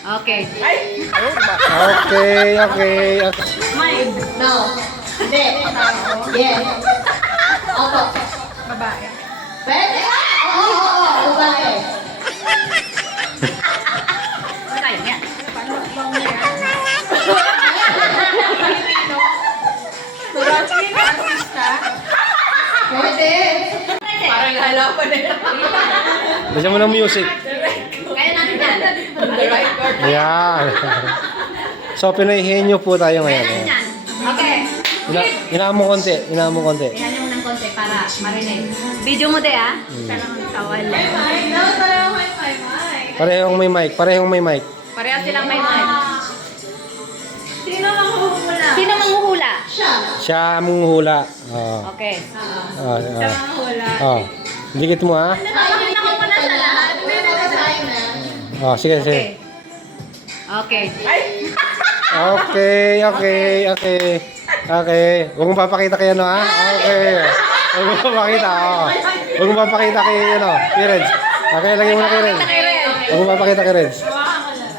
Okay. Okay, okay. Mike. No. Hindi. Yes. Opo. Babae. Pwede? Oo. Babae. Ano tayo niya? Filipino. Artista. Pwede. Parang halapan na yan. Bigyan mo ng music. Kaya natin yan. The right chord. Ayan. So, Pinoy-henyo po tayo Kaya ngayon. natin yan. Okay. Inaan mo konti. Inaan mo konti. Iyan mo ng konti para marinig. Video mo de ah. Siya lang ang tawal. Parehong may mic. Parehong may mic. Pareho silang may mic. Sino manghuhula? Sino manghuhula? Siya. Siya ang hula. Oh. Okay. Manghuhula. Oh. Dikit mo ha. Nakakita ko muna sa lahat. Oh, sige, sige. Okay. Okay. Okay, okay, okay. Okay. Huwag mong papakita kay ano ha. Okay. Huwag mong papakita. Oh. Huwag mong papakita kay ano. Kay Reds. Okay, lagyan mo na kay Reds. Huwag mong papakita kay Reds.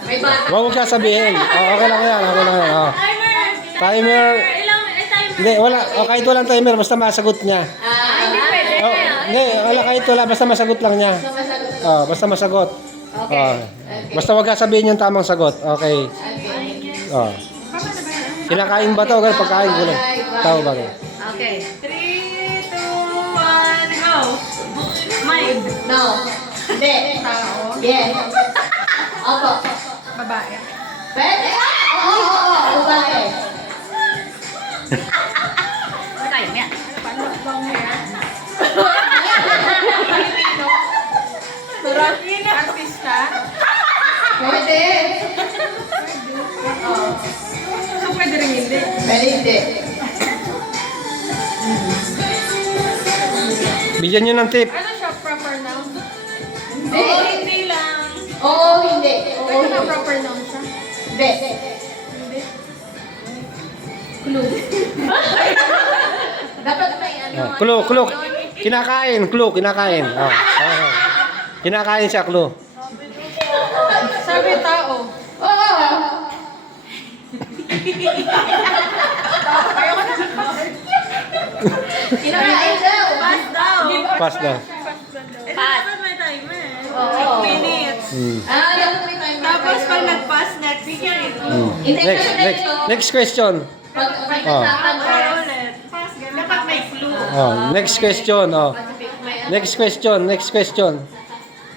May bata. Huwag mong sasabihin. Oh, okay lang yan. Okay lang yan. Oh. Timer. Hindi, wala. Oh, kahit walang timer, basta masagot niya. Hindi pwede. Oh, hindi, wala kahit wala. Basta masagot lang niya. Oh, basta masagot. Okay. Oh. Basta wag sabihin yung tamang sagot. Okay. Oh. Kinakain ba to? Ganun, pagkain ko lang. Tao ba? Okay. 3, 2, 1, go! Mike. No. Hindi. Yes. Opo. Babae. Pwede? Oo. Babae. Ano tayo niya? Filipino. Artista. Pwede. So pwede rin hindi. Pwede hindi. Bigyan nyo ng tip. Ano siya? Proper noun? Hindi. Hindi lang. Oo, hindi. Oo, Pwede na hindi. proper noun siya? Hindi. Clue. Dapat may ano. Oh, clue, clue. Kinakain, clue, kinakain. Oh. Oh. Kinakain siya, clue. Sabi tao. Oo. Kinakain daw. Pass daw. Pass daw. Pass. May timer. Oo. Minutes. Dapat may timer. Tapos pag nag-pass next year. Hindi Next, kasi next, ganito. next question. Pag Oh. ulit. Dapat may clue. Oh, next question. Oh. Next question, next question.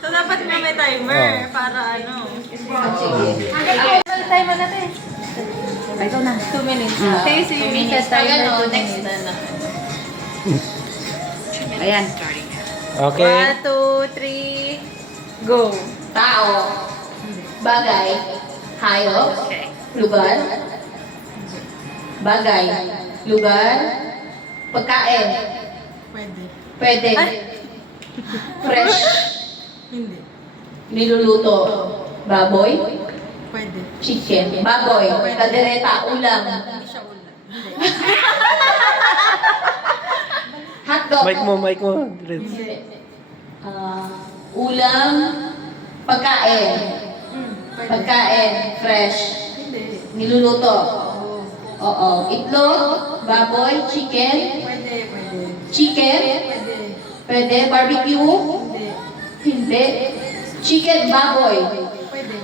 So, dapat may timer para ano. Timer natin. Ay, ito na. 2 minutes. Stacey, 2 minutes. Pag ano, next na. Ayan. Okay. 1, 2, 3, go. Tao. Bagay. Hayop. Lugar. Bagay. Lugar. Pagkain. Pwede. Pwede. Fresh. Hindi. Niluluto. Baboy. Pwede. Chicken. Baboy. Kaldereta. Ulam. Hindi siya ulan. Hotdog. Mic mo, Reds. Ulam. Pagkain. Pagkain. Fresh. Hindi. Niluluto. Oo. Itlog. Baboy. Chicken. Pwede, pwede. Chicken. Pwede. Pwede. Barbecue. Hindi. Hindi. Chicken. Baboy. Pwede.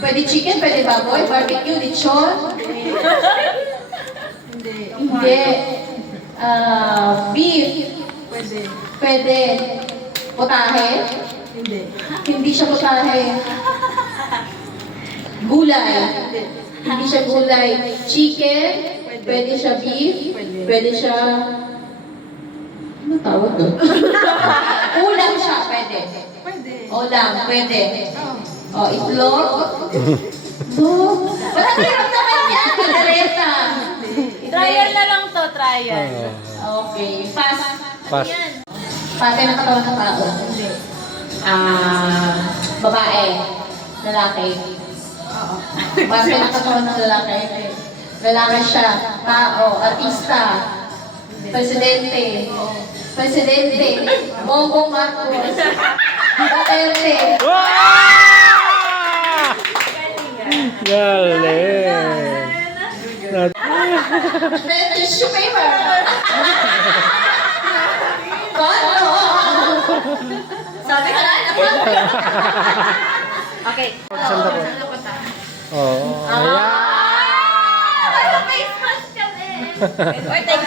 Pwede chicken. Pwede baboy. Barbecue. Lechon. Hindi. Hindi. Beef. Pwede. Pwede. Potahe. Hindi. Hindi siya potahe. Gulay. Hindi. Hindi siya gulay. Chicken. Pwede siya beef. Pwede siya... Ano tawag doon? Ulam siya. Pwede. Pwede. Ulam. Pwede. Oh. O, itlog. Oh, wala hirap naman yan. Kaldereta. Trial na lang to, trial. Okay. Pass. Pass. Pati ng katawan ng tao. Hindi. Babae. Lalaki. Oo. Pati ng katawan ng lalaki. Lalaki siya. Tao. Artista. Presidente. Presidente. Bongbong Marcos. Duterte. Wow! Galing. Tissue paper. Kondo. Sabi ka na. Okay. Sanda po. Oo. Ayan. Face mask kami. Or take